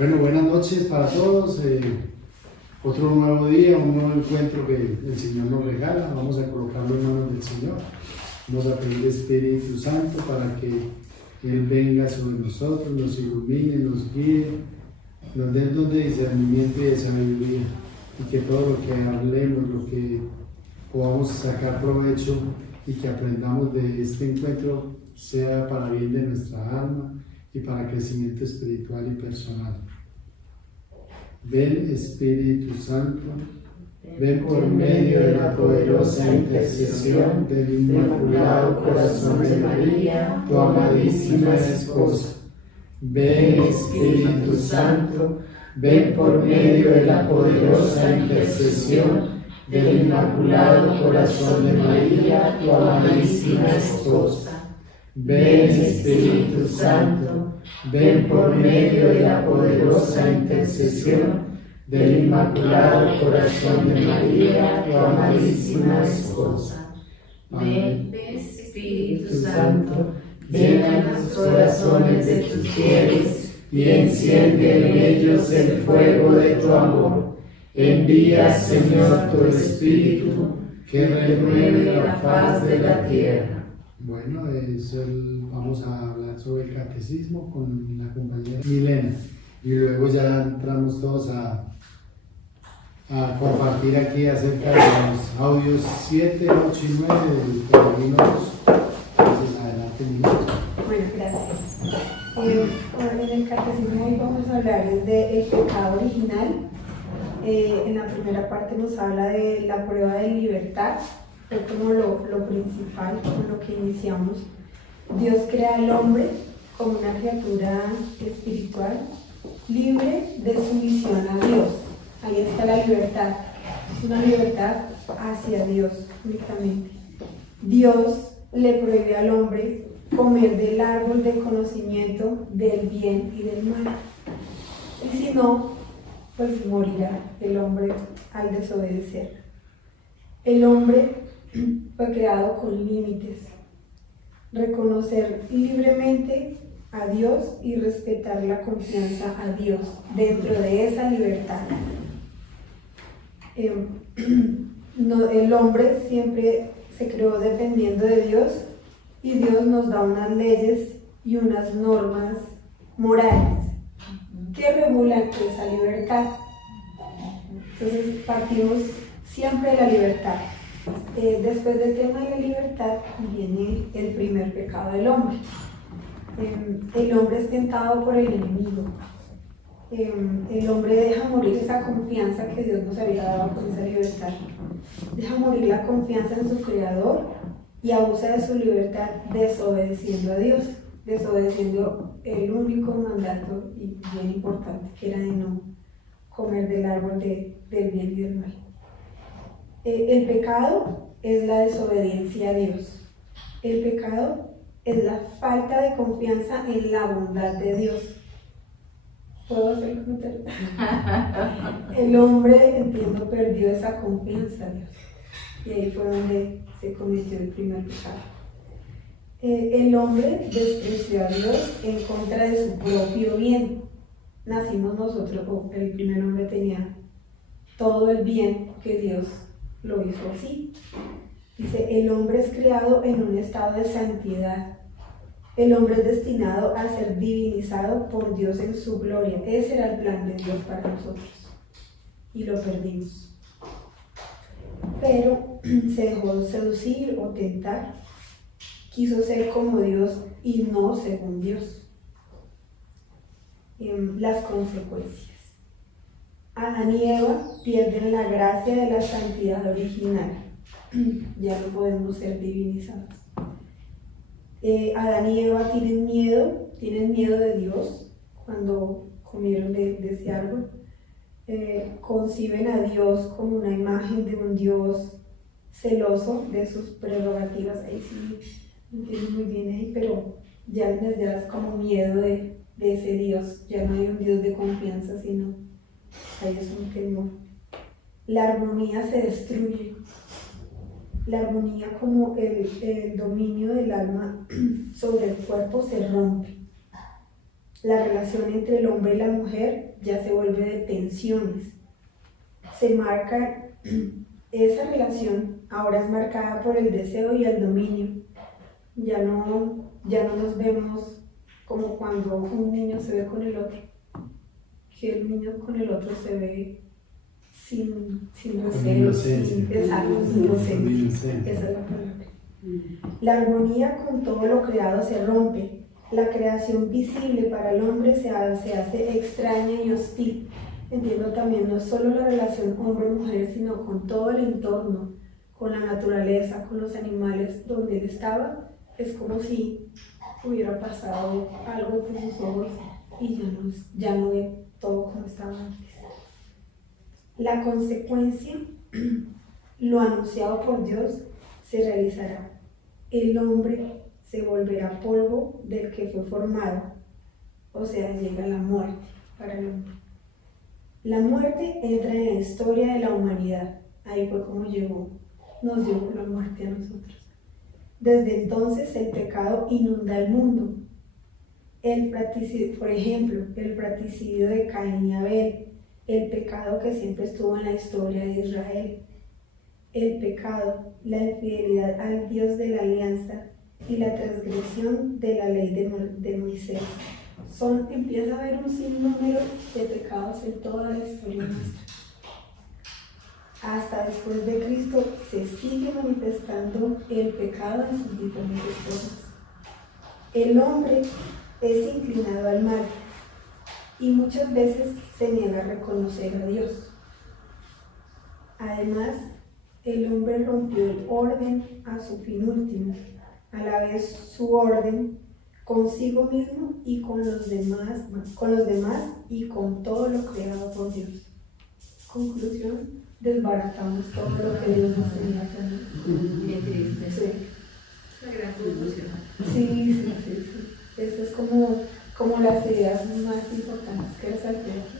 Bueno, buenas noches para todos. Otro nuevo día, un nuevo encuentro que el Señor nos regala. Vamos a colocarlo en manos del Señor. Vamos a pedir Espíritu Santo para que Él venga sobre nosotros, nos ilumine, nos guíe, nos dé el don de discernimiento y de sabiduría. Y que todo lo que hablemos, lo que podamos sacar provecho y que aprendamos de este encuentro sea para bien de nuestra alma y para crecimiento espiritual y personal. Ven Espíritu Santo, ven por medio de la poderosa intercesión del Inmaculado Corazón de María, tu amadísima esposa. Ven Espíritu Santo, ven por medio de la poderosa intercesión del Inmaculado Corazón de María, tu amadísima esposa. Ven Espíritu Santo, ven por medio de la poderosa intercesión del Inmaculado Corazón de María, tu amadísima esposa. Ven Espíritu Santo, llena los corazones de tus fieles y enciende en ellos el fuego de tu amor. Envía, Señor, tu Espíritu, que renueve la faz de la tierra. Bueno, vamos a hablar sobre el catecismo con la compañera Milena y luego ya entramos todos a compartir aquí acerca de los audios 7, 8 y 9 del Peregrino 2. Entonces, adelante, Milena. Bueno, gracias. En el catecismo hoy vamos a hablar del pecado original. En la primera parte nos habla de la prueba de libertad. Fue como lo principal, con lo que iniciamos. Dios crea al hombre como una criatura espiritual, libre de sumisión a Dios. Ahí está la libertad. Es una libertad hacia Dios únicamente. Dios le prohíbe al hombre comer del árbol de conocimiento del bien y del mal. Y si no, pues morirá el hombre al desobedecer. El hombre fue creado con límites. Reconocer libremente a Dios y respetar la confianza a Dios dentro de esa libertad. El hombre siempre se creó dependiendo de Dios y Dios nos da unas leyes y unas normas morales que regulan esa libertad. Entonces partimos siempre de la libertad. Después del tema de la libertad viene el primer pecado del hombre. El hombre es tentado por el enemigo. El hombre deja morir esa confianza que Dios nos había dado con esa libertad. Deja morir la confianza en su Creador y abusa de su libertad desobedeciendo a Dios, desobedeciendo el único mandato y bien importante que era de no comer del árbol del bien y del mal. El pecado es la desobediencia a Dios. El pecado es la falta de confianza en la bondad de Dios. ¿Puedo hacer un comentario? El hombre, entiendo, perdió esa confianza a Dios. Y ahí fue donde se cometió el primer pecado. El hombre despreció a Dios en contra de su propio bien. Nacimos nosotros, el primer hombre tenía todo el bien que Dios lo hizo así. Dice, el hombre es creado en un estado de santidad. El hombre es destinado a ser divinizado por Dios en su gloria. Ese era el plan de Dios para nosotros. Y lo perdimos. Pero se dejó seducir o tentar. Quiso ser como Dios y no según Dios. Las consecuencias. Adán y Eva pierden la gracia de la santidad original. Ya no podemos ser divinizados. Adán y Eva tienen miedo de Dios cuando comieron de ese árbol. Conciben a Dios como una imagen de un Dios celoso de sus prerrogativas. Ahí sí, no entiendo muy bien ahí, pero ya les das como miedo de ese Dios. Ya no hay un Dios de confianza, sino ahí es un temor. La armonía se destruye. La armonía, como el dominio del alma sobre el cuerpo, se rompe. la relación entre el hombre y la mujer ya se vuelve de tensiones. Se marca, esa relación ahora es marcada por el deseo y el dominio. Ya no nos vemos como cuando un niño se ve con el otro, que el niño con el otro se ve sin deseo, sin inocencia. Esa es la palabra. La armonía con todo lo creado se rompe. La creación visible para el hombre se hace extraña y hostil. Entiendo también no solo la relación hombre-mujer, sino con todo el entorno, con la naturaleza, con los animales donde él estaba. Es como si hubiera pasado algo por sus ojos y ya no ve todo como estaba antes. La consecuencia, lo anunciado por Dios, se realizará. El hombre se volverá polvo del que fue formado, o sea, llega la muerte para el hombre. La muerte entra en la historia de la humanidad. Ahí fue como nos llevó la muerte a nosotros. Desde entonces el pecado inunda el mundo. Por ejemplo, el fratricidio de Caín y Abel, el pecado que siempre estuvo en la historia de Israel. El pecado, la infidelidad al Dios de la alianza y la transgresión de la ley de Moisés. Empieza a haber un sinnúmero de pecados en toda la historia nuestra. Hasta después de Cristo se sigue manifestando el pecado en sus diferentes formas. El hombre es inclinado al mal y muchas veces se niega a reconocer a Dios. Además, el hombre rompió el orden a su fin último, a la vez su orden consigo mismo y con los demás y con todo lo creado por Dios. Conclusión, desbaratamos todo lo que Dios nos tenía planeado. Qué triste. Sí. La gran conclusión. Sí. Estas es como las ideas más importantes que resalté aquí.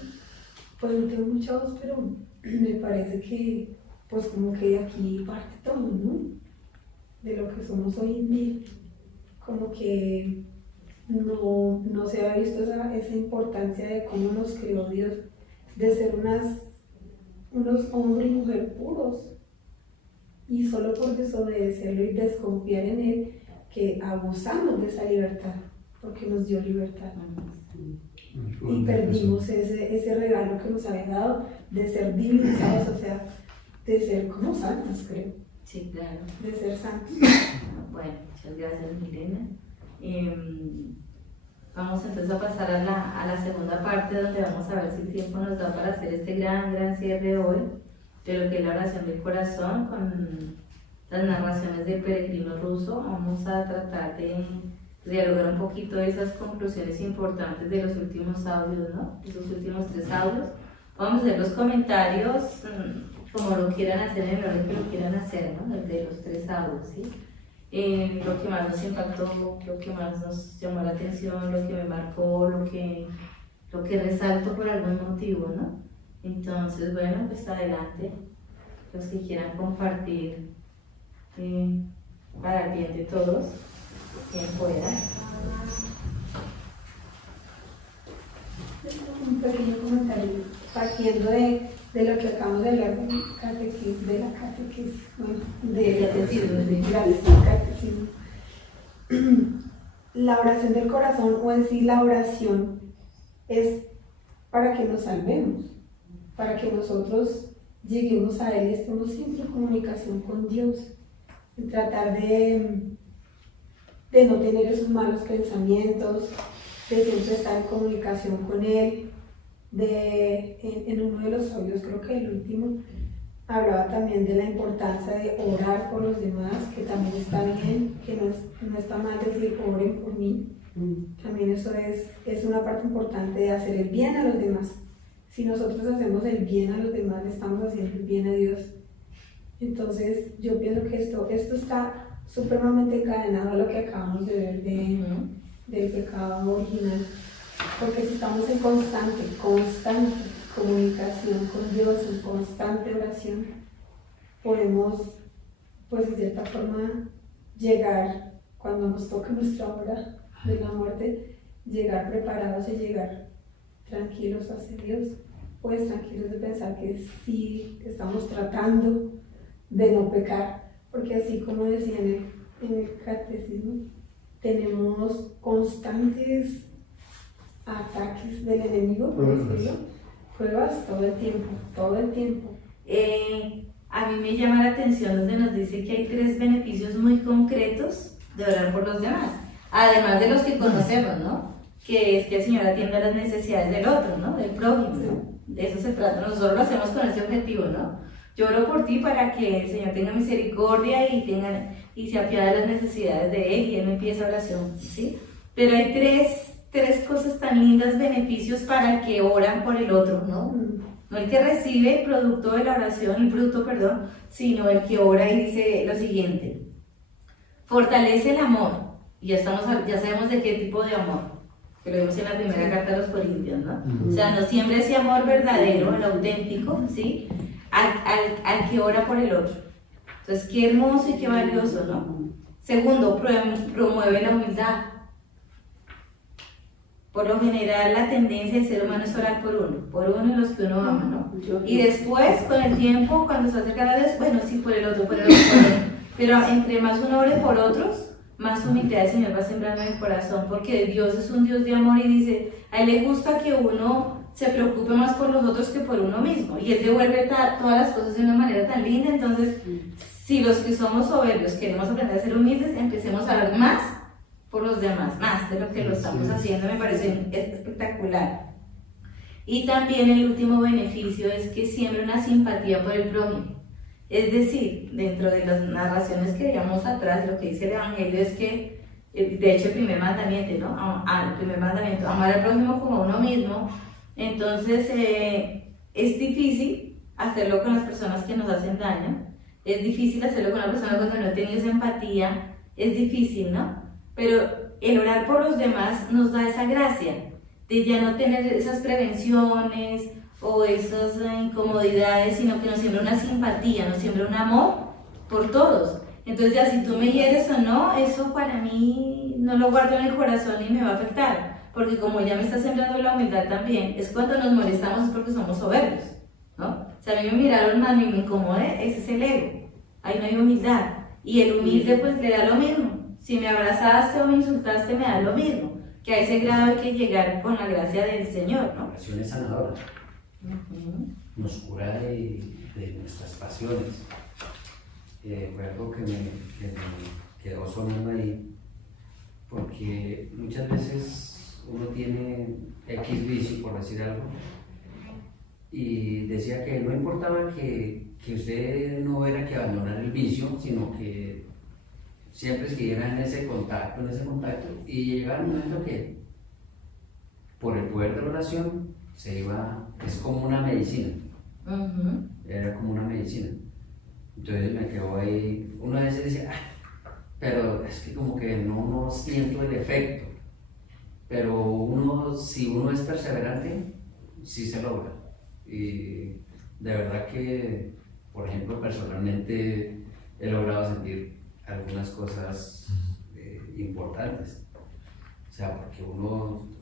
Pues no tengo mucha voz, pero me parece que pues como que de aquí parte todo, ¿no? De lo que somos hoy en día. Como que no se ha visto esa importancia de cómo nos creó Dios, de ser unos hombres y mujeres puros, y solo por desobedecerlo y desconfiar en Él, que abusamos de esa libertad, porque nos dio libertad. Y perdimos ese regalo que nos había dado de ser divinizados, o sea, de ser como santos, creo. Sí, claro. De ser santos. Bueno, muchas gracias, Milena. Vamos entonces a pasar a la segunda parte, donde vamos a ver si el tiempo nos da para hacer este gran cierre hoy de lo que es la oración del corazón con las narraciones del peregrino ruso. Vamos a tratar de dialogar un poquito de esas conclusiones importantes de los últimos audios, ¿no? Esos últimos 3 audios. Vamos a hacer los comentarios como lo quieran hacer, en el orden que lo quieran hacer, ¿no? De los 3 audios, ¿sí? Lo que más nos impactó, lo que más nos llamó la atención, lo que me marcó, lo que resalto por algún motivo, ¿no? Entonces, bueno, pues adelante, los que quieran compartir para el bien de todos, quien pueda. Un pequeño comentario, partiendo de lo que acabamos de hablar de la catequesis, catecismo. La oración del corazón, o en sí la oración, es para que nos salvemos, para que nosotros lleguemos a Él y estemos siempre en comunicación con Dios, en tratar de no tener esos malos pensamientos, de siempre estar en comunicación con Él. En uno de los audios, creo que el último, hablaba también de la importancia de orar por los demás, que también está bien, que no está mal decir oren por mí. También eso es una parte importante de hacer el bien a los demás. Si nosotros hacemos el bien a los demás, le estamos haciendo el bien a Dios. Entonces yo pienso que esto está supremamente encadenado a lo que acabamos de ver del pecado original. Porque si estamos en constante comunicación con Dios, en constante oración, podemos, pues de cierta forma, llegar cuando nos toque nuestra hora de la muerte, llegar preparados y llegar tranquilos hacia Dios, pues tranquilos de pensar que sí estamos tratando de no pecar, porque así como decía en el catecismo, tenemos constantes ataques del enemigo, por decirlo, pruebas todo el tiempo. A mí me llama la atención donde nos dice que hay 3 beneficios muy concretos de orar por los demás, además de los que conocemos, ¿no? Que es que el Señor atienda las necesidades del otro, ¿no? Del prójimo, ¿no? De eso se trata, nosotros lo hacemos con ese objetivo, ¿no? Yo oro por ti para que el Señor tenga misericordia y se apiade de las necesidades de Él, y Él me empieza oración, ¿sí? Pero hay tres cosas tan lindas, beneficios para el que oran por el otro, ¿no? No el que recibe el producto de la oración, el fruto, perdón, sino el que ora y dice lo siguiente: fortalece el amor, y ya sabemos de qué tipo de amor, que lo vimos en la primera carta a los Corintios, ¿no? O sea, nos siembra ese amor verdadero, el auténtico, ¿sí? Al que ora por el otro. Entonces, qué hermoso y qué valioso, ¿no? Segundo, promueve la humildad. Por lo general, la tendencia del ser humano es orar por uno y los que uno ama, ¿no? Y después, con el tiempo, cuando se acerca a Dios, bueno, sí, por el otro, por el otro. Pero entre más uno ore por otros, más humildad el Señor va sembrando en el corazón, porque Dios es un Dios de amor y dice, a Él le gusta que uno se preocupe más por los otros que por uno mismo, y Él devuelve todas las cosas de una manera tan linda. Entonces, si los que somos soberbios queremos aprender a ser humildes, empecemos a orar más por los demás, más de lo que lo estamos haciendo. Me parece espectacular. Y también el último beneficio es que siembra una simpatía por el prójimo. Es decir, dentro de las narraciones que veíamos atrás, lo que dice el Evangelio es que, de hecho, el primer mandamiento, ¿no? El primer mandamiento, amar al prójimo como a uno mismo. Entonces, es difícil hacerlo con las personas que nos hacen daño, es difícil hacerlo con una persona cuando no he tenido esa empatía, es difícil, ¿no? Pero el orar por los demás nos da esa gracia de ya no tener esas prevenciones o esas incomodidades, sino que nos siembra una simpatía, nos siembra un amor por todos. Entonces ya si tú me hieres o no, eso para mí no lo guardo en el corazón y me va a afectar, porque como ya me está sembrando la humildad también, es cuando nos molestamos es porque somos soberbios, ¿no? O sea, a mí me miraron mal y me incomode, ese es el ego, ahí no hay humildad, y el humilde pues le da lo mismo. Si me abrazaste o me insultaste, me da lo mismo, que a ese grado hay que llegar con la gracia del Señor, ¿no? La oración es sanadora, nos cura de nuestras pasiones. Fue algo que me quedó sonando ahí, porque muchas veces uno tiene X vicio, por decir algo, y decía que no importaba que usted no hubiera que abandonar el vicio, sino que siempre siguiera en ese contacto, y llegaba un momento que por el poder de la oración se iba, es como una medicina, era como una medicina. Entonces me quedó ahí, uno a veces dice, pero es que como que no siento el efecto, pero si uno es perseverante, sí se logra. Y de verdad que, por ejemplo, personalmente he logrado sentir algunas cosas importantes. O sea, porque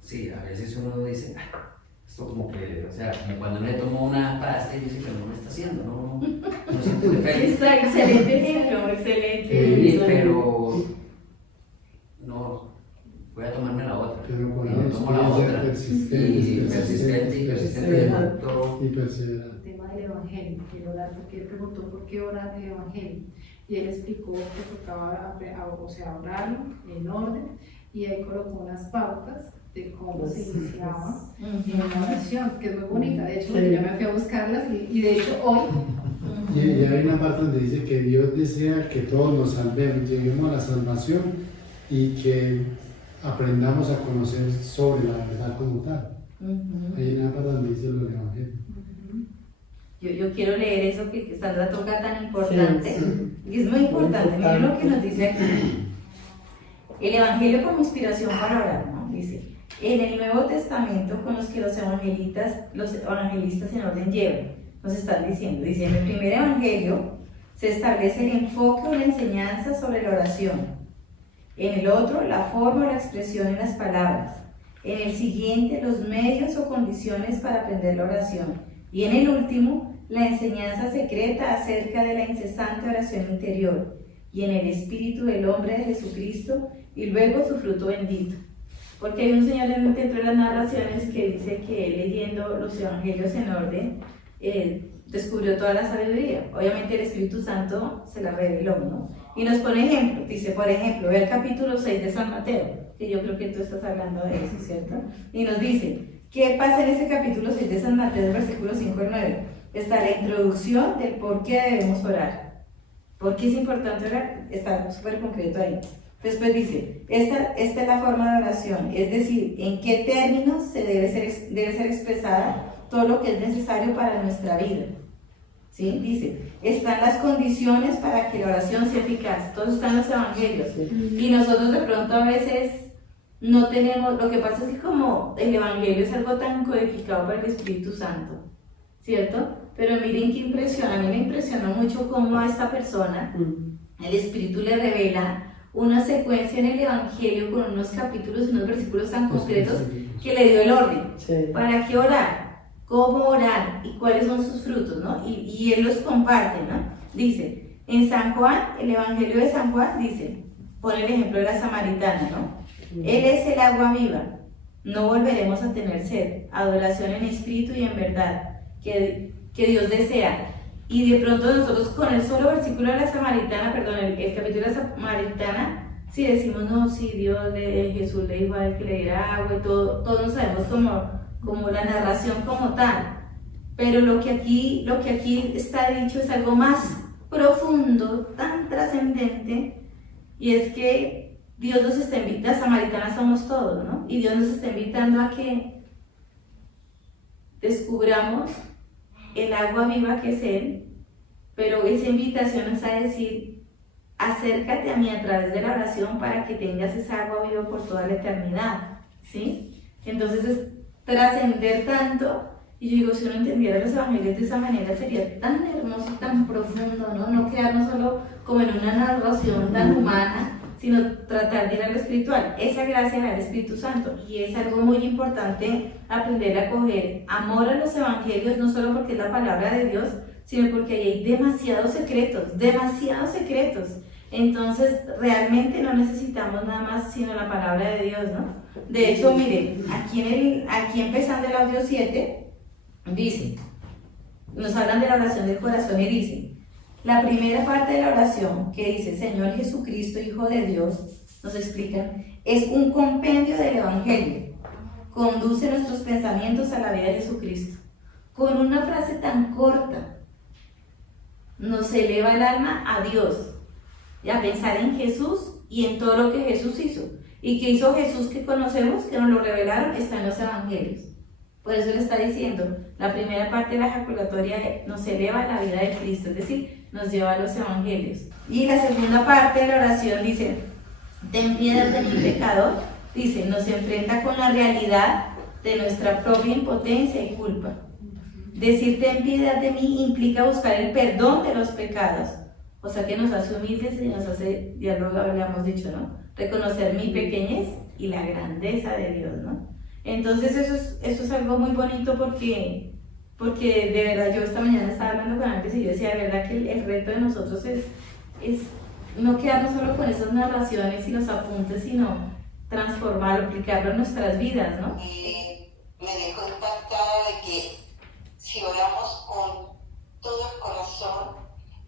sí, a veces uno dice, esto como que, o sea, como cuando le tomo una pasta y dice que no me está haciendo, no siento el efecto. Excelente ejemplo, excelente. Pero no, voy a tomarme la otra. Pero con me tomo la otra. Persistente. Y perseverante. El tema del Evangelio, quiero hablar porque él preguntó por qué orar el Evangelio. Y él explicó que tocaba orarlo en orden, y ahí colocó unas pautas de cómo se iniciaba en la oración, que es muy bonita. De hecho, yo ya me fui a buscarlas y de hecho hoy. Y hay una parte donde dice que Dios desea que todos nos salvemos, lleguemos a la salvación y que aprendamos a conocer sobre la verdad como tal. Hay una parte donde dice lo del Evangelio. Yo quiero leer eso que Sandra toca tan importante, y es muy importante. Miren lo que nos dice aquí. El Evangelio como inspiración para orar, ¿no? Dice, en el Nuevo Testamento con los que los evangelistas en orden llevan, nos están diciendo, dice, en el primer Evangelio se establece el enfoque o la enseñanza sobre la oración. En el otro, la forma o la expresión en las palabras. En el siguiente, los medios o condiciones para aprender la oración. Y en el último, la enseñanza secreta acerca de la incesante oración interior. Y en el espíritu del hombre de Jesucristo, y luego su fruto bendito. Porque hay un señor dentro de las narraciones que dice que él, leyendo los evangelios en orden, descubrió toda la sabiduría. Obviamente el Espíritu Santo se la reveló, ¿no? Y nos pone ejemplo. Dice, por ejemplo, ve el capítulo 6 de San Mateo, que yo creo que tú estás hablando de eso, ¿cierto? Y nos dice, ¿qué pasa en ese capítulo 6 de San Mateo, versículos 5 al 9? Está la introducción del por qué debemos orar. ¿Por qué es importante orar? Está súper concreto ahí. Después dice, esta es la forma de oración, es decir, en qué términos debe ser expresada todo lo que es necesario para nuestra vida. ¿Sí? Dice, están las condiciones para que la oración sea eficaz. Todos están en los evangelios. Y nosotros de pronto a veces no tenemos, lo que pasa es que como el evangelio es algo tan codificado por el Espíritu Santo, ¿cierto? Pero miren qué impresiona, a mí me impresionó mucho cómo a esta persona el Espíritu le revela una secuencia en el Evangelio con unos capítulos y unos versículos tan concretos que le dio el orden. ¿Para qué orar? ¿Cómo orar? ¿Y cuáles son sus frutos? ¿No? Y él los comparte, ¿no? Dice, en San Juan, el Evangelio de San Juan dice, pone el ejemplo de la samaritana, ¿no? Él es el agua viva, no volveremos a tener sed, adoración en espíritu y en verdad, que Dios desea. Y de pronto nosotros con el solo versículo de la samaritana, perdón, el capítulo de la samaritana, si decimos, no, sí, Jesús le dijo a él que le diera agua y todo, todos sabemos como la narración como tal. Pero lo que aquí está dicho es algo más profundo, tan trascendente, y es que Dios nos está invitando, las samaritanas somos todos, ¿no? Y Dios nos está invitando a que descubramos el agua viva que es Él, pero esa invitación es a decir, acércate a mí a través de la oración para que tengas esa agua viva por toda la eternidad, ¿sí? Entonces es trascender tanto, y yo digo, si uno entendiera los evangelios de esa manera sería tan hermoso, tan profundo, ¿no? No quedarnos solo como en una narración tan humana, sino tratar de ir a lo espiritual. Esa gracia la del Espíritu Santo, y es algo muy importante aprender a coger amor a los evangelios, no solo porque es la palabra de Dios, sino porque ahí hay demasiados secretos. Entonces realmente no necesitamos nada más sino la palabra de Dios, ¿no? De hecho, miren, aquí empezando el audio 7, dice, nos hablan de la oración del corazón y dice, la primera parte de la oración que dice Señor Jesucristo, Hijo de Dios, nos explican, es un compendio del Evangelio. Conduce nuestros pensamientos a la vida de Jesucristo. Con una frase tan corta, nos eleva el alma a Dios y a pensar en Jesús y en todo lo que Jesús hizo. ¿Y qué hizo Jesús que conocemos, que nos lo revelaron? Está en los Evangelios. Por eso le está diciendo, la primera parte de la ejaculatoria nos eleva a la vida de Cristo, es decir, nos lleva a los Evangelios. Y la segunda parte de la oración dice, ten piedad de mi pecador, dice, nos enfrenta con la realidad de nuestra propia impotencia y culpa. Decir ten piedad de mí implica buscar el perdón de los pecados, o sea que nos hace humildes y nos hace, ya lo habíamos dicho, ¿no? Reconocer mi pequeñez y la grandeza de Dios, ¿no? Entonces eso es algo muy bonito porque de verdad yo esta mañana estaba hablando con Ángeles y yo decía, de verdad que el reto de nosotros es no quedarnos solo con esas narraciones y los apuntes, sino transformarlo, aplicarlo en nuestras vidas, ¿no? Me dejó impactada de que si oramos con todo el corazón,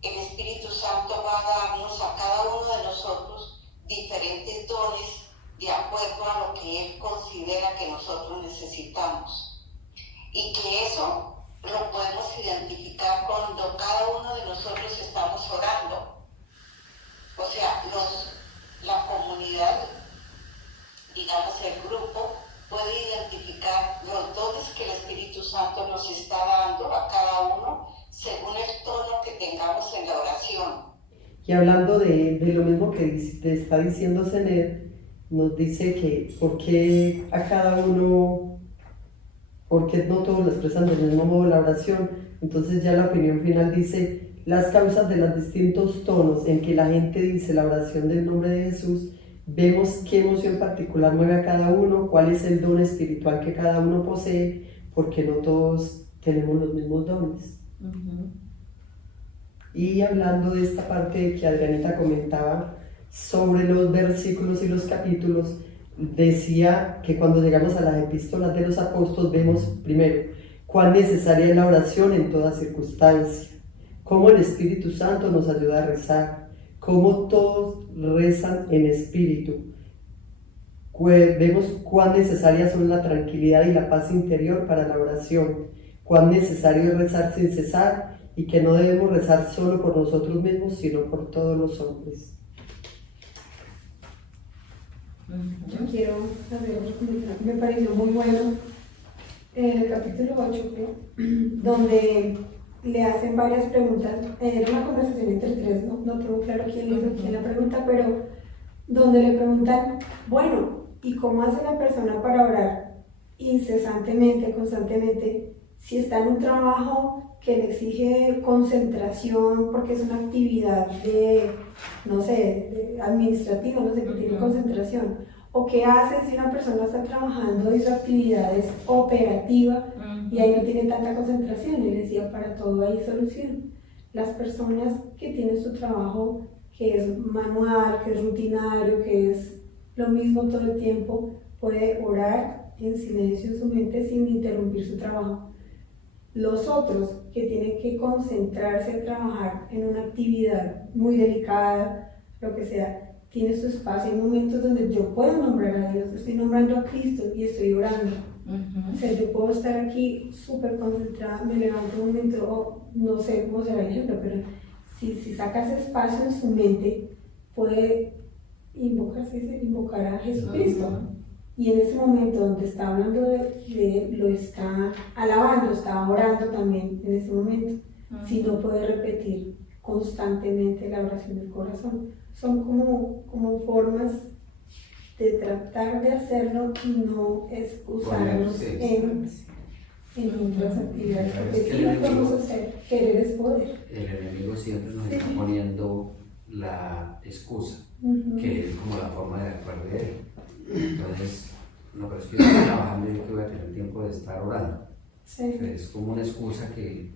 el Espíritu Santo va a darnos a cada uno de nosotros diferentes dones de acuerdo a lo que Él considera que nosotros necesitamos. Y que eso lo podemos identificar cuando cada uno de nosotros estamos orando. O sea, la comunidad, digamos el grupo, puede identificar los dones que el Espíritu Santo nos está dando a cada uno según el tono que tengamos en la oración. Y hablando de lo mismo que te está diciendo Zenet, nos dice que por qué a cada uno, por qué no todos lo expresan del mismo modo la oración. Entonces ya la opinión final dice, las causas de los distintos tonos en que la gente dice la oración del nombre de Jesús vemos qué emoción particular mueve a cada uno, cuál es el don espiritual que cada uno posee, porque no todos tenemos los mismos dones. Y hablando de esta parte que Adrianita comentaba sobre los versículos y los capítulos, decía que cuando llegamos a las epístolas de los apóstoles vemos primero cuán necesaria es la oración en toda circunstancia, cómo el Espíritu Santo nos ayuda a rezar, cómo todos rezan en espíritu. Vemos cuán necesarias son la tranquilidad y la paz interior para la oración, cuán necesario es rezar sin cesar y que no debemos rezar solo por nosotros mismos, sino por todos los hombres. Yo quiero hacer otro comentario. Me pareció muy bueno en el capítulo 8, donde le hacen varias preguntas. Era una conversación entre tres, no tengo claro quién hizo quién la pregunta, pero donde le preguntan, bueno, ¿y cómo hace la persona para orar incesantemente, constantemente, si está en un trabajo que le exige concentración porque es una actividad de, no sé, administrativa, no sé, que tiene concentración? ¿O qué hace si una persona está trabajando y su actividad es operativa y ahí no tiene tanta concentración? Y decía, para todo hay solución. Las personas que tienen su trabajo que es manual, que es rutinario, que es lo mismo todo el tiempo, puede orar en silencio en su mente sin interrumpir su trabajo. Los otros que tienen que concentrarse a trabajar en una actividad muy delicada, lo que sea, tiene su espacio. Hay momentos donde yo puedo nombrar a Dios, estoy nombrando a Cristo y estoy orando. O sea, yo puedo estar aquí súper concentrada, me levanto un momento, o no sé cómo será el ejemplo, pero si sacas espacio en su mente, puede invocar a Jesucristo. Y en ese momento donde está hablando de él, lo está alabando, está orando también en ese momento. Si no puede repetir constantemente la oración del corazón. Son como formas de tratar de hacerlo y no excusarnos en otras actividades. Porque sí lo podemos hacer, querer es poder. El enemigo siempre nos está poniendo la excusa, que es como la forma de actuar de él. Entonces, no, pero es que yo estoy trabajando y yo que voy a tener tiempo de estar orando. Sí. Es como una excusa que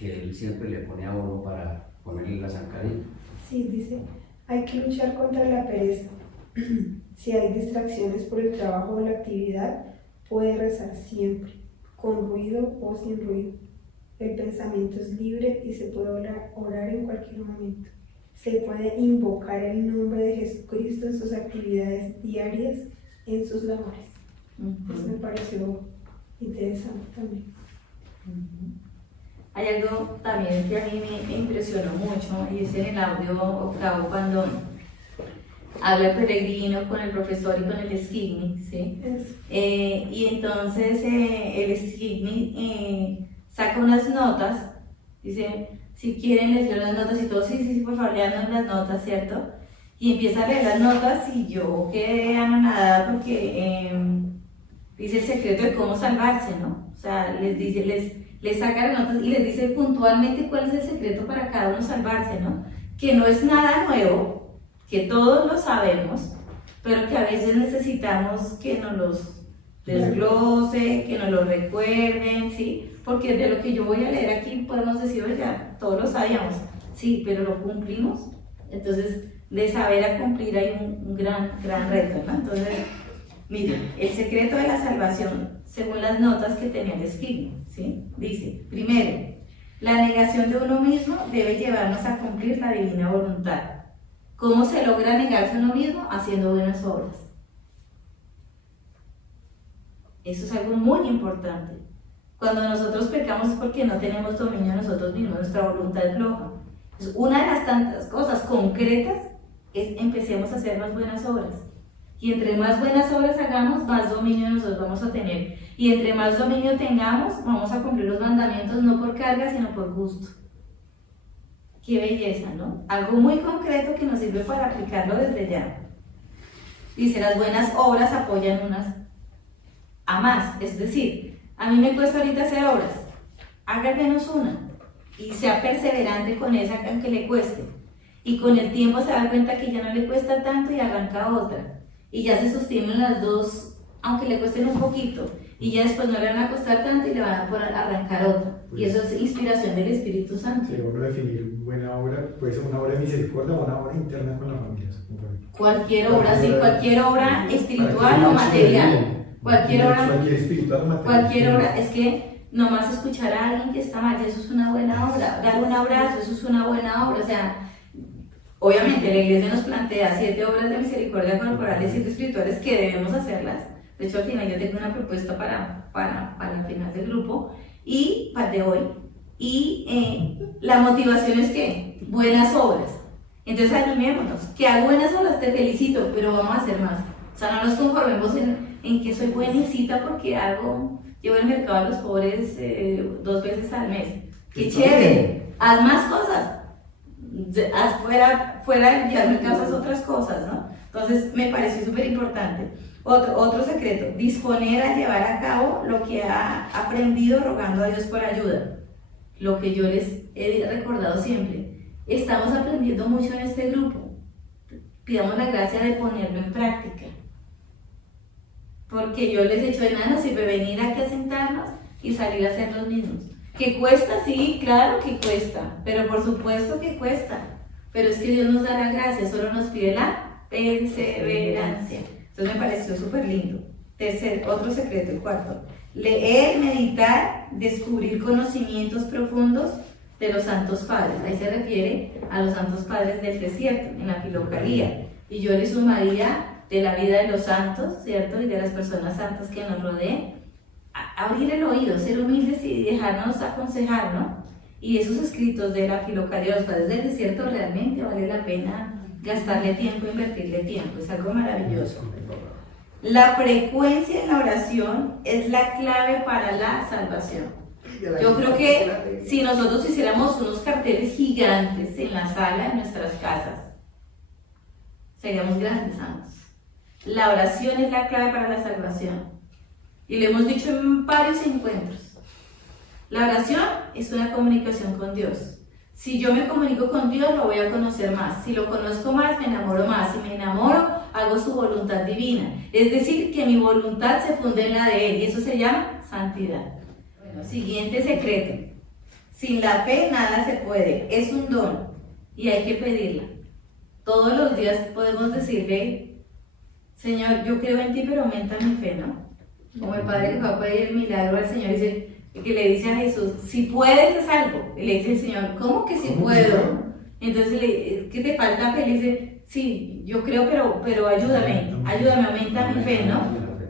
él siempre le pone a uno para ponerle la zancadilla. Sí, dice, hay que luchar contra la pereza. Si hay distracciones por el trabajo o la actividad, puede rezar siempre, con ruido o sin ruido. El pensamiento es libre y se puede orar en cualquier momento. Se puede invocar el nombre de Jesucristo en sus actividades diarias, en sus labores. Eso me pareció interesante también. Hay algo también que a mí me impresionó mucho, y es en el audio octavo cuando habla el peregrino con el profesor y con el esquigni, ¿sí? Y entonces el esquigni saca unas notas, dice, si quieren les doy las notas y todo, sí, por favor, lean las notas, ¿cierto? Y empieza a leer las notas y yo quedé anonadada porque dice el secreto de cómo salvarse, ¿no? O sea, les saca las notas y les dice puntualmente cuál es el secreto para cada uno salvarse, ¿no? Que no es nada nuevo, que todos lo sabemos, pero que a veces necesitamos que nos los desglose, que nos lo recuerden, ¿sí? Porque de lo que yo voy a leer aquí podemos decir, oiga, todos lo sabíamos, sí, pero lo cumplimos. Entonces, de saber a cumplir hay un gran reto, ¿no? Entonces, miren, el secreto de la salvación, según las notas que tenía el esquigni, ¿sí? Dice, primero, la negación de uno mismo debe llevarnos a cumplir la divina voluntad. ¿Cómo se logra negarse a uno mismo? Haciendo buenas obras. Eso es algo muy importante. Cuando nosotros pecamos es porque no tenemos dominio de nosotros mismos, nuestra voluntad es floja. Entonces, una de las tantas cosas concretas es empecemos a hacer más buenas obras. Y entre más buenas obras hagamos, más dominio nosotros vamos a tener. Y entre más dominio tengamos, vamos a cumplir los mandamientos no por carga, sino por gusto. Qué belleza, ¿no? Algo muy concreto que nos sirve para aplicarlo desde ya. Dice, las buenas obras apoyan unas a más. Es decir, a mí me cuesta ahorita hacer obras. Haga al menos una. Y sea perseverante con esa aunque le cueste. Y con el tiempo se da cuenta que ya no le cuesta tanto y arranca otra. Y ya se sostienen las dos, aunque le cuesten un poquito. Y ya después no le van a costar tanto y le van a arrancar otra. Y eso es inspiración del Espíritu Santo. Si uno definir buena obra, puede ser una obra de misericordia o una obra interna con la familia. Cualquier obra, sí, cualquier obra espiritual o material. Cualquier obra. Cualquier espiritual o material. Cualquier obra. Es que nomás escuchar a alguien que está mal, eso es una buena obra. Dar un abrazo, eso es una buena obra. O sea, obviamente la iglesia nos plantea 7 obras de misericordia corporales y 7 espirituales que debemos hacerlas. De hecho, al final yo tengo una propuesta para el final del grupo y para de hoy. Y la motivación es que buenas obras. Entonces animémonos, que hago buenas obras, te felicito, pero vamos a hacer más. O sea, no nos conformemos en que soy buenecita porque llevo el mercado a los pobres 2 veces al mes. ¡Qué chévere! Haz más cosas. Haz fuera de enviar mercados, haz otras cosas, ¿no? Entonces me pareció súper importante. Otro secreto, disponer a llevar a cabo lo que ha aprendido rogando a Dios por ayuda. Lo que yo les he recordado siempre. Estamos aprendiendo mucho en este grupo. Pidamos la gracia de ponerlo en práctica. Porque yo les he hecho de nada, no sirve venir aquí a sentarnos y salir a hacer los mismos. ¿Que cuesta? Sí, claro que cuesta. Pero por supuesto que cuesta. Pero es que Dios nos da la gracia, solo nos pide la perseverancia. Entonces me pareció súper lindo. Otro secreto, el cuarto. Leer, meditar, descubrir conocimientos profundos de los santos padres. Ahí se refiere a los santos padres del desierto, en la Filocalía. Y yo le sumaría de la vida de los santos, ¿cierto? Y de las personas santas que nos rodeen. Abrir el oído, ser humildes y dejarnos aconsejar, ¿no? Y esos escritos de la Filocalía, los padres del desierto, realmente vale la pena gastarle tiempo, invertirle tiempo. Es algo maravilloso. La frecuencia en la oración es la clave para la salvación. Yo creo que si nosotros hiciéramos unos carteles gigantes en la sala de nuestras casas, seríamos grandes santos. La oración es la clave para la salvación. Y lo hemos dicho en varios encuentros. La oración es una comunicación con Dios. Si yo me comunico con Dios, lo voy a conocer más. Si lo conozco más, me enamoro más. Si me enamoro, hago su voluntad divina. Es decir, que mi voluntad se funde en la de Él. Y eso se llama santidad. Bueno, siguiente secreto. Sin la fe nada se puede. Es un don y hay que pedirla. Todos los días podemos decirle, Señor, yo creo en ti, pero aumenta mi fe, ¿no? Como el padre que va a pedir el milagro al Señor, que le dice a Jesús, si puedes es algo. Y le dice el Señor, ¿cómo que si puedo? Entonces, ¿qué te falta fe? Le dice, sí, yo creo, pero ayúdame, aumenta mi fe, ¿no?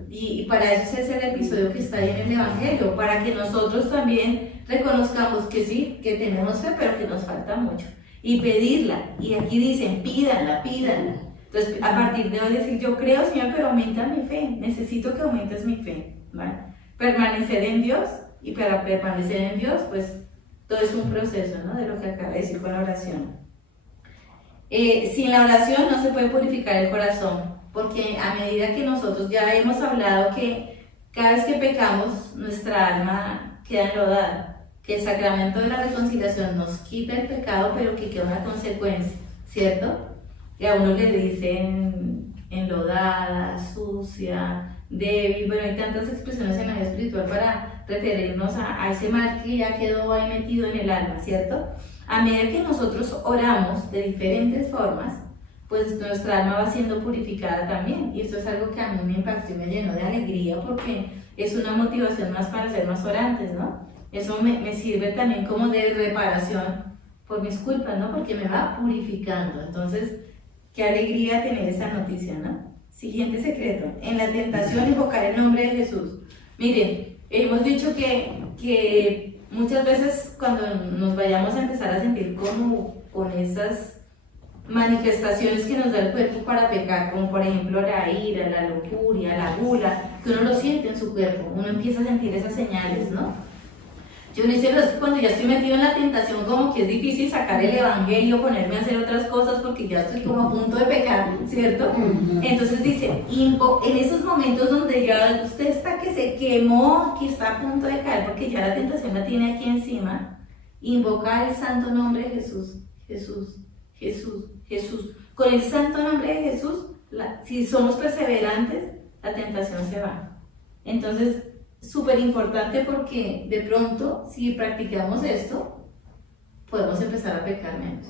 Y para eso es el episodio que está ahí en el Evangelio, para que nosotros también reconozcamos que sí, que tenemos fe, pero que nos falta mucho. Y pedirla. Y aquí dicen, pídanla. Entonces, a partir de hoy decir, yo creo, Señor, pero aumenta mi fe. Necesito que aumentes mi fe, ¿vale? Permanecer en Dios. Y para permanecer en Dios, pues todo es un proceso, ¿no? De lo que acaba de decir con la oración. Sin la oración no se puede purificar el corazón, porque a medida que nosotros ya hemos hablado que cada vez que pecamos, nuestra alma queda enlodada, que el sacramento de la reconciliación nos quita el pecado, pero que queda una consecuencia, ¿cierto? Y a uno le dicen enlodada, sucia, débil, bueno, hay tantas expresiones en la vida espiritual para referirnos a ese mal que ya quedó ahí metido en el alma, ¿cierto? A medida que nosotros oramos de diferentes formas, pues nuestra alma va siendo purificada también, y eso es algo que a mí me impactó y me llenó de alegría porque es una motivación más para ser más orantes, ¿no? Eso me sirve también como de reparación por mis culpas, ¿no? Porque me va purificando. Entonces, qué alegría tener esa noticia, ¿no? Siguiente secreto, en la tentación invocar el nombre de Jesús. Miren, hemos dicho que muchas veces cuando nos vayamos a empezar a sentir como con esas manifestaciones que nos da el cuerpo para pecar, como por ejemplo la ira, la lujuria, la gula, que uno lo siente en su cuerpo, uno empieza a sentir esas señales, ¿no? Yo no sé, pero es que cuando ya estoy metido en la tentación, como que es difícil sacar el evangelio, ponerme a hacer otras cosas porque ya estoy como a punto de pecar, ¿cierto? Entonces dice, en esos momentos donde ya usted está que se quemó, que está a punto de caer porque ya la tentación la tiene aquí encima, invocar el santo nombre de Jesús, Jesús, Jesús, Jesús. Con el santo nombre de Jesús, si somos perseverantes, la tentación se va. Entonces, súper importante porque de pronto, si practicamos esto, podemos empezar a pecar menos.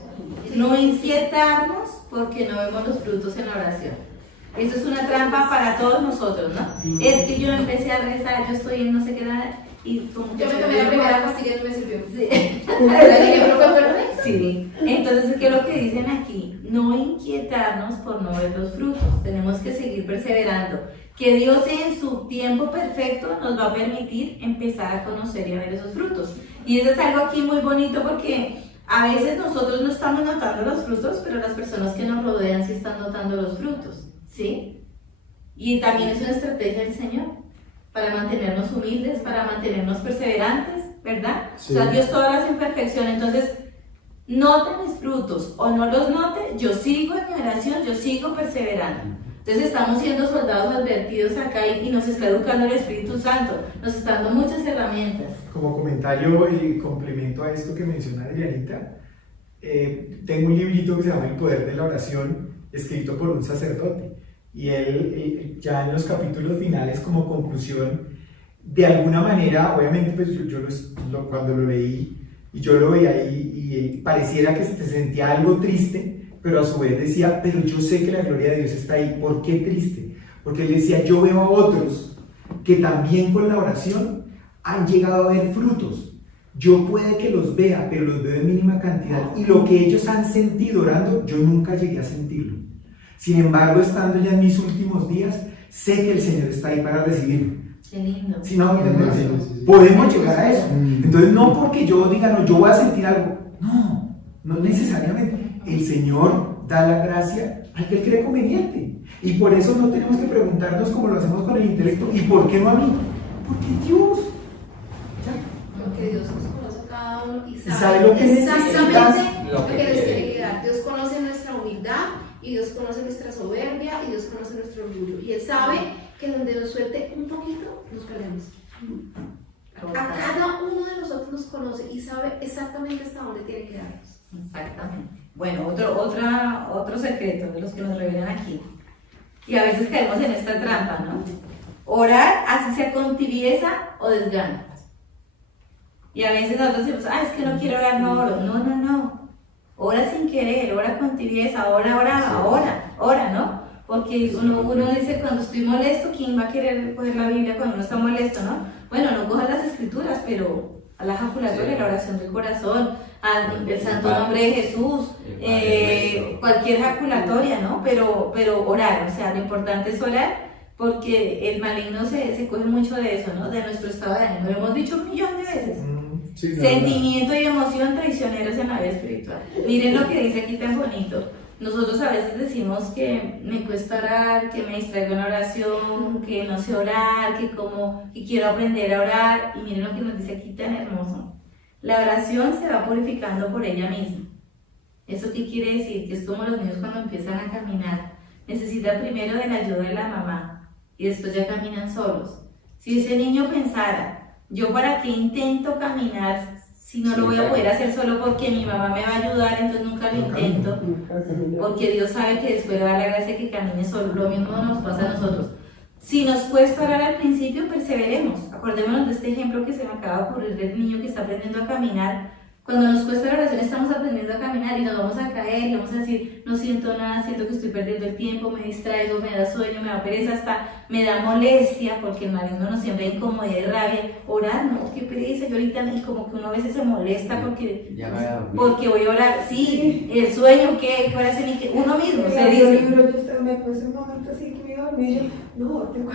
No inquietarnos porque no vemos los frutos en la oración. Eso es una trampa para todos nosotros, ¿no? Es que yo empecé a rezar, yo estoy en no sé qué nada, y como que Yo me tomé la primera pastilla y no me sirvió. Sí. ¿La dije, pero cuánto lo ves? Sí. Entonces, ¿qué es lo que dicen aquí? No inquietarnos por no ver los frutos. Tenemos que seguir perseverando. Que Dios en su tiempo perfecto nos va a permitir empezar a conocer y a ver esos frutos. Y eso es algo aquí muy bonito porque a veces nosotros no estamos notando los frutos, pero las personas que nos rodean sí están notando los frutos, ¿sí? Y también es una estrategia del Señor para mantenernos humildes, para mantenernos perseverantes, ¿verdad? Sí. O sea, Dios todo lo hace en perfección, entonces note mis frutos o no los note, yo sigo en mi oración, yo sigo perseverando. Entonces estamos siendo soldados advertidos acá y nos está educando el Espíritu Santo, nos está dando muchas herramientas. Como comentario y complemento a esto que menciona Adrianita, tengo un librito que se llama El Poder de la Oración, escrito por un sacerdote, y él ya en los capítulos finales, como conclusión, de alguna manera, obviamente pues cuando lo leí y yo lo veía ahí y pareciera que se sentía algo triste, pero a su vez decía, pero yo sé que la gloria de Dios está ahí. ¿Por qué triste? Porque él decía, yo veo a otros que también con la oración han llegado a ver frutos. Yo puede que los vea, pero los veo en mínima cantidad, y lo que ellos han sentido orando, yo nunca llegué a sentirlo. Sin embargo, estando ya en mis últimos días, sé que el Señor está ahí para recibirme. Qué lindo. Si no, Sí. podemos llegar a eso. Entonces, no porque yo diga, no, yo voy a sentir algo. No necesariamente. El Señor da la gracia al que Él cree conveniente. Y por eso no tenemos que preguntarnos como lo hacemos con el intelecto, ¿y por qué no a mí? Porque Dios. Porque Dios nos conoce a cada uno y sabe lo que exactamente necesitas, lo que nos tiene que dar. Dios conoce nuestra humildad y Dios conoce nuestra soberbia y Dios conoce nuestro orgullo. Y Él sabe que donde nos suelte un poquito, nos perdemos. A cada uno de nosotros nos conoce y sabe exactamente hasta dónde tiene que darnos. Exactamente. Bueno, otro secreto de los que nos revelan aquí. Y a veces caemos en esta trampa, ¿no? Orar así sea con tibieza o desgano. Y a veces nosotros decimos, es que no quiero orar, no oro. No. Ora sin querer, ora con tibieza, ora, ¿no? Porque uno dice, cuando estoy molesto, ¿quién va a querer coger la Biblia cuando uno está molesto, no? Bueno, no cojas las escrituras, pero a la ejaculatoria, la oración del corazón, al santo nombre de Jesús, cualquier ejaculatoria, ¿no? Pero orar, o sea, lo importante es orar, porque el maligno se coge mucho de eso, ¿no? De nuestro estado de ánimo, lo hemos dicho 1.000.000 de veces. Sí, Sentimiento y emoción traicioneros en la vida espiritual. Miren lo que dice aquí tan bonito. Nosotros a veces decimos que me cuesta orar, que me distraigo en oración, que no sé orar, que quiero aprender a orar. Y miren lo que nos dice aquí tan hermoso. La oración se va purificando por ella misma. ¿Eso qué quiere decir? Que es como los niños cuando empiezan a caminar. Necesitan primero de la ayuda de la mamá y después ya caminan solos. Si ese niño pensara, ¿yo para qué intento caminar si no lo voy a poder hacer solo porque mi mamá me va a ayudar, entonces nunca lo intento? Porque Dios sabe que después le va a dar la gracia que camine solo. Lo mismo nos pasa a nosotros. Si nos cuesta orar al principio, perseveremos. Acordémonos de este ejemplo que se me acaba de ocurrir del niño que está aprendiendo a caminar. Cuando nos cuesta la oración estamos aprendiendo a caminar y nos vamos a caer y vamos a decir, no siento nada, siento que estoy perdiendo el tiempo, me distraigo, me da sueño, me da pereza, hasta me da molestia, porque el maligno nos siembra incomodidad y rabia. Orar, no, qué pereza, yo ahorita, y como que uno a veces se molesta porque voy a orar, sí, el sueño, ¿qué hora se me uno mismo se dice. Me puse un momento así que me iba a dormir, no, tengo.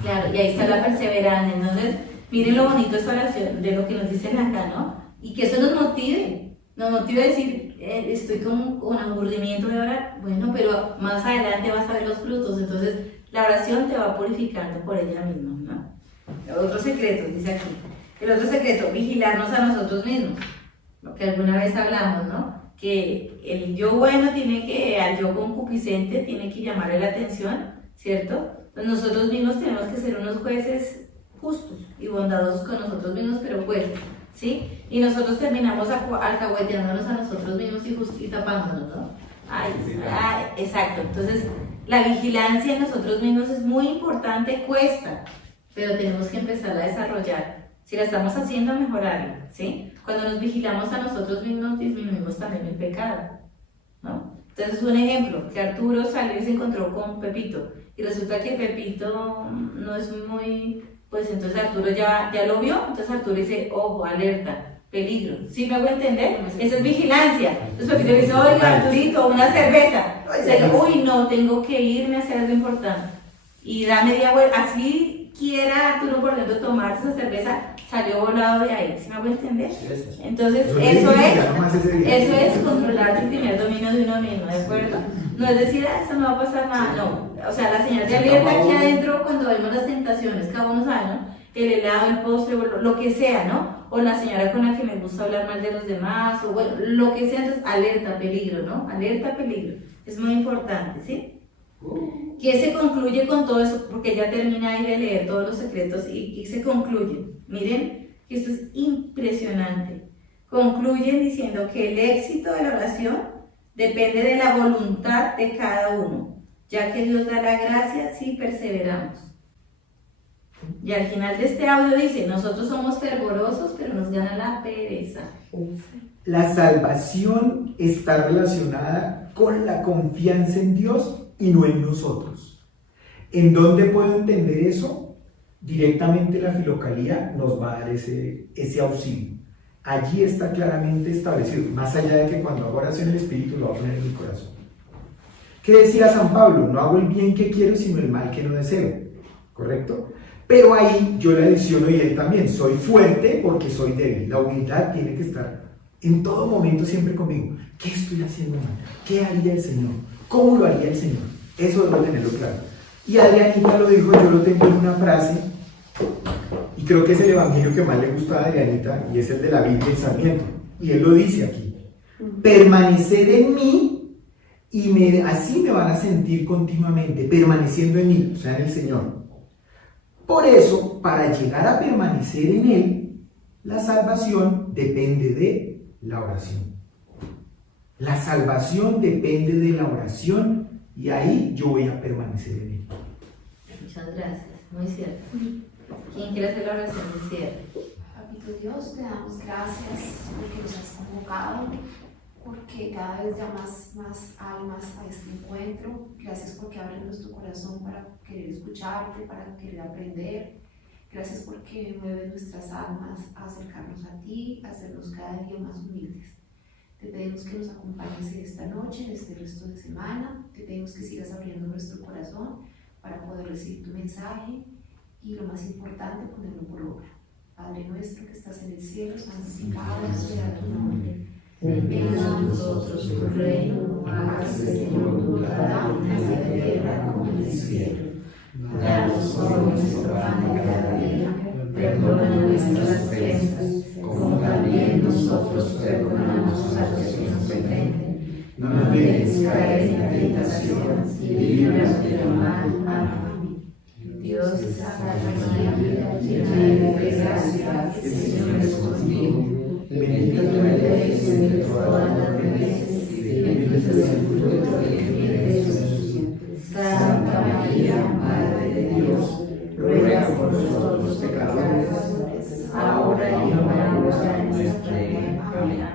Claro, y ahí está la perseverancia. Entonces, miren lo bonito de esta oración, de lo que nos dicen acá, ¿no? Y que eso nos motive a decir, estoy con aburrimiento de orar, bueno, pero más adelante vas a ver los frutos, entonces la oración te va purificando por ella misma, ¿no? Otro secreto, dice aquí, el otro secreto, vigilarnos a nosotros mismos, lo que alguna vez hablamos, ¿no? Que el yo bueno al yo concupiscente tiene que llamarle la atención, ¿cierto? Pues nosotros mismos tenemos que ser unos jueces justos y bondadosos con nosotros mismos, pero fuertes. ¿sí? Y nosotros terminamos alcahueteándonos a nosotros mismos y tapándonos, ¿no? Ay, exacto. Entonces, la vigilancia en nosotros mismos es muy importante, cuesta, pero tenemos que empezar a desarrollar. Si la estamos haciendo, a mejorarla, ¿sí? Cuando nos vigilamos a nosotros mismos, disminuimos también el pecado, ¿no? Entonces, un ejemplo, que Arturo salió y se encontró con Pepito, y resulta que Pepito no es muy, pues entonces Arturo ya lo vio, entonces Arturo dice, ojo, alerta, peligro. ¿Sí me hago entender? Esa es vigilancia. Entonces Pepito le dice, oiga, Arturito, una cerveza. Uy, no, tengo que irme a hacer algo importante. Y da media vuelta, así quiera Arturo, por ejemplo, tomarse esa cerveza, salió volado de ahí. ¿Sí me hago entender? Entonces, eso es controlar el primer dominio de uno mismo, ¿de acuerdo? No es decir, eso no va a pasar nada, no. O sea, la señal de alerta aquí adentro, cuando vemos las tentaciones, cada uno sabe, ¿no? El helado, el postre, lo que sea, ¿no? O la señora con la que me gusta hablar mal de los demás, o bueno, lo que sea, entonces, alerta, peligro, ¿no? Alerta, peligro. Es muy importante, ¿sí? ¿Qué se concluye con todo eso? Porque ya termina ahí de leer todos los secretos y se concluye. Miren, esto es impresionante. Concluyen diciendo que el éxito de la oración depende de la voluntad de cada uno, ya que Dios da la gracia si perseveramos. Y al final de este audio dice, nosotros somos fervorosos, pero nos gana la pereza. La salvación está relacionada con la confianza en Dios y no en nosotros. ¿En dónde puedo entender eso? Directamente la filocalía nos va a dar ese auxilio. Allí está claramente establecido, más allá de que cuando hago oración el Espíritu lo va a poner en mi corazón. ¿Qué decía San Pablo? No hago el bien que quiero, sino el mal que no deseo. ¿Correcto? Pero ahí yo le adiciono, y él también, soy fuerte porque soy débil. La humildad tiene que estar en todo momento siempre conmigo. ¿Qué estoy haciendo mal? ¿Qué haría el Señor? ¿Cómo lo haría el Señor? Eso debo tenerlo claro. Y Adrianita lo dijo, yo lo tengo en una frase, y creo que es el evangelio que más le gusta a Adrianita, y es el de la vid y el sarmiento. Y él lo dice aquí. Permanecer en mí, y así me van a sentir continuamente, permaneciendo en mí, o sea, en el Señor. Por eso, para llegar a permanecer en Él, la salvación depende de la oración. La salvación depende de la oración y ahí yo voy a permanecer en Él. Muchas gracias, muy cierto. ¿Quién quiere hacer la oración de cierre? Papito Dios, te damos gracias porque nos has convocado, porque cada vez ya más almas a este encuentro. Gracias porque abres nuestro corazón para querer escucharte, para querer aprender. Gracias porque mueves nuestras almas a acercarnos a ti, a hacernos cada día más humildes. Te pedimos que nos acompañes en esta noche, en este resto de semana. Te pedimos que sigas abriendo nuestro corazón para poder recibir tu mensaje y, lo más importante, ponerlo por obra. Padre nuestro que estás en el cielo, santificado sea tu nombre. Venga a nosotros tu reino, hágase tu voluntad en la tierra como en el cielo. Danos hoy nuestro pan de cada día, perdona nuestras ofensas, como también nosotros perdonamos a los que nos ofenden. No nos dejes caer en la tentación y líbranos del mal. Amén. Dios te salve María, llena de gracia, el Señor es contigo. Bendita tú eres entre todas las mujeres, y bendito es el fruto de tu vientre, Jesús. Santa María, Madre de Dios, ruega por nosotros pecadores, ahora y en la hora de nuestra muerte.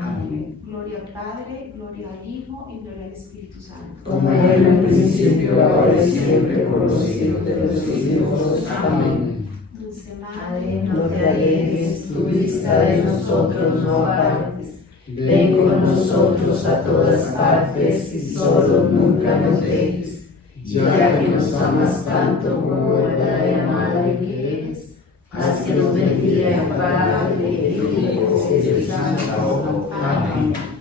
Amén. Gloria al Padre, gloria al Hijo y gloria al Espíritu Santo. Como era en el principio, ahora y siempre, por los siglos de los siglos. Amén. Dulce Madre, no te alejes, tu vista de nosotros no apartes. Ven con nosotros a todas partes y solo nunca nos dejes. Ya que nos amas tanto como verdadera madre que eres, haz que nos bendiga el Padre, el Hijo y el Espíritu Santo. Amén.